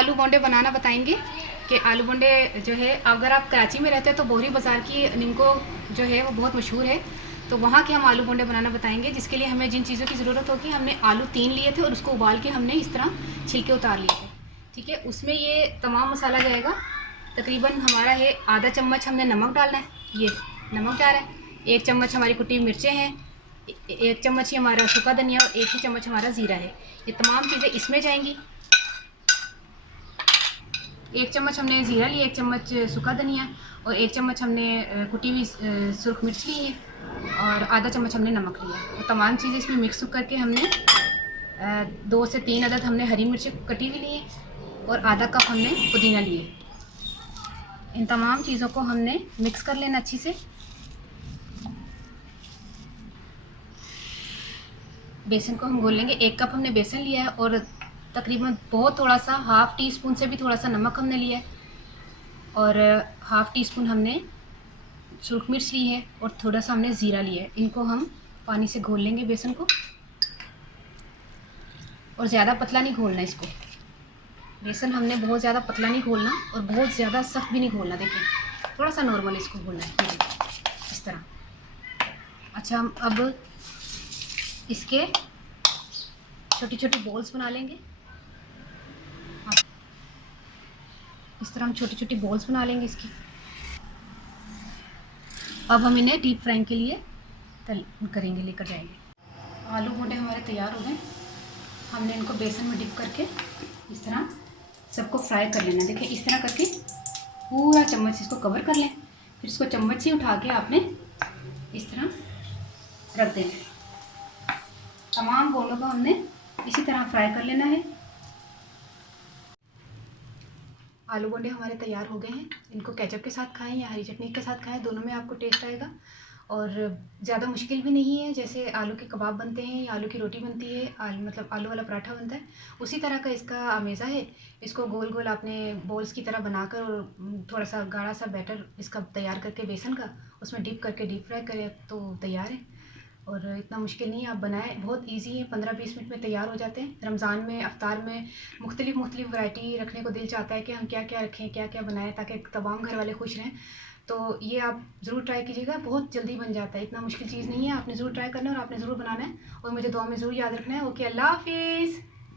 आलू बोंडे बनाना बताएंगे कि आलू बोंडे जो है, अगर आप कराची में रहते हैं तो बोहरी बाज़ार की निमको जो है वो बहुत मशहूर है, तो वहाँ के हम आलू बोंडे बनाना बताएंगे। जिसके लिए हमें जिन चीज़ों की ज़रूरत होगी, हमने आलू 3 लिए थे और उसको उबाल के हमने इस तरह छिलके उतार लिए थे। ठीक है, उसमें ये तमाम मसाला जाएगा। तकरीबन हमारा है आधा चम्मच हमने नमक डालना है, ये नमक डाल रहा है। 1 चम्मच हमारी कुटी मिर्चें हैं, 1 चम्मच ही हमारा सूखा धनिया और 1 ही चम्मच हमारा ज़ीरा है। ये तमाम चीज़ें इसमें जाएंगी। 1 चम्मच हमने ज़ीरा लिया, 1 चम्मच सूखा धनिया और 1 चम्मच हमने कुटी हुई सुरख मिर्च ली है और आधा चम्मच हमने नमक लिया। और तमाम चीज़ें इसमें मिक्स करके हमने 2 से 3 अदद हमने हरी मिर्च कटी हुई ली है और आधा कप हमने पुदीना लिए। इन तमाम चीज़ों को हमने मिक्स कर लेना अच्छी से। बेसन को हम घोल लेंगे। 1 कप हमने बेसन लिया है और तकरीबन बहुत थोड़ा सा, हाफ़ टी स्पून से भी थोड़ा सा नमक हमने लिया है और हाफ़ टी स्पून हमने सूरख मिर्च ली है और थोड़ा सा हमने ज़ीरा लिया है। इनको हम पानी से घोल लेंगे बेसन को, और ज़्यादा पतला नहीं घोलना इसको। बेसन हमने बहुत ज़्यादा पतला नहीं घोलना और बहुत ज़्यादा सख्त भी नहीं घोलना। देखिए थोड़ा सा नॉर्मल इसको घोलना है, इस तरह। अच्छा, हम अब इसके छोटी छोटी बॉल्स बना लेंगे। इस तरह हम छोटी छोटी बॉल्स बना लेंगे इसकी। अब हम इन्हें डीप फ्राइंग के लिए करेंगे, लेकर जाएंगे। आलू बोंडे हमारे तैयार हो गए। हमने इनको बेसन में डिप करके इस तरह सबको फ्राई कर लेना। देखिए इस तरह करके पूरा चम्मच इसको कवर कर लें, फिर इसको चम्मच से उठा के आपने इस तरह रख देना। तमाम बोंडों को हमने इसी तरह फ्राई कर लेना है। आलू बोंडे हमारे तैयार हो गए हैं। इनको केचप के साथ खाएं या हरी चटनी के साथ खाएं, दोनों में आपको टेस्ट आएगा। और ज़्यादा मुश्किल भी नहीं है। जैसे आलू के कबाब बनते हैं या आलू की रोटी बनती है, मतलब आलू वाला पराठा बनता है, उसी तरह का इसका आमेज़ा है। इसको गोल गोल आपने बॉल्स की तरह बनाकर और थोड़ा सा गाढ़ा सा बैटर इसका तैयार करके बेसन का, उसमें डिप करके डीप फ्राई करें तो तैयार है। और इतना मुश्किल नहीं है, आप बनाएं, बहुत इजी है, 15-20 मिनट में तैयार हो जाते हैं। रमज़ान में अफ्तार में मुख्तलिफ़ वैरायटी रखने को दिल चाहता है कि हम क्या क्या रखें, क्या क्या बनाएं ताकि तमाम घर वाले खुश रहें। तो ये आप ज़रूर ट्राई कीजिएगा, बहुत जल्दी बन जाता है, इतना मुश्किल चीज़ नहीं है। आपने ज़रूर ट्राई करना है और आपने ज़रूर बनाना है और मुझे दुआ में ज़रूर याद रखना है। ओके, अल्लाह हाफिज़।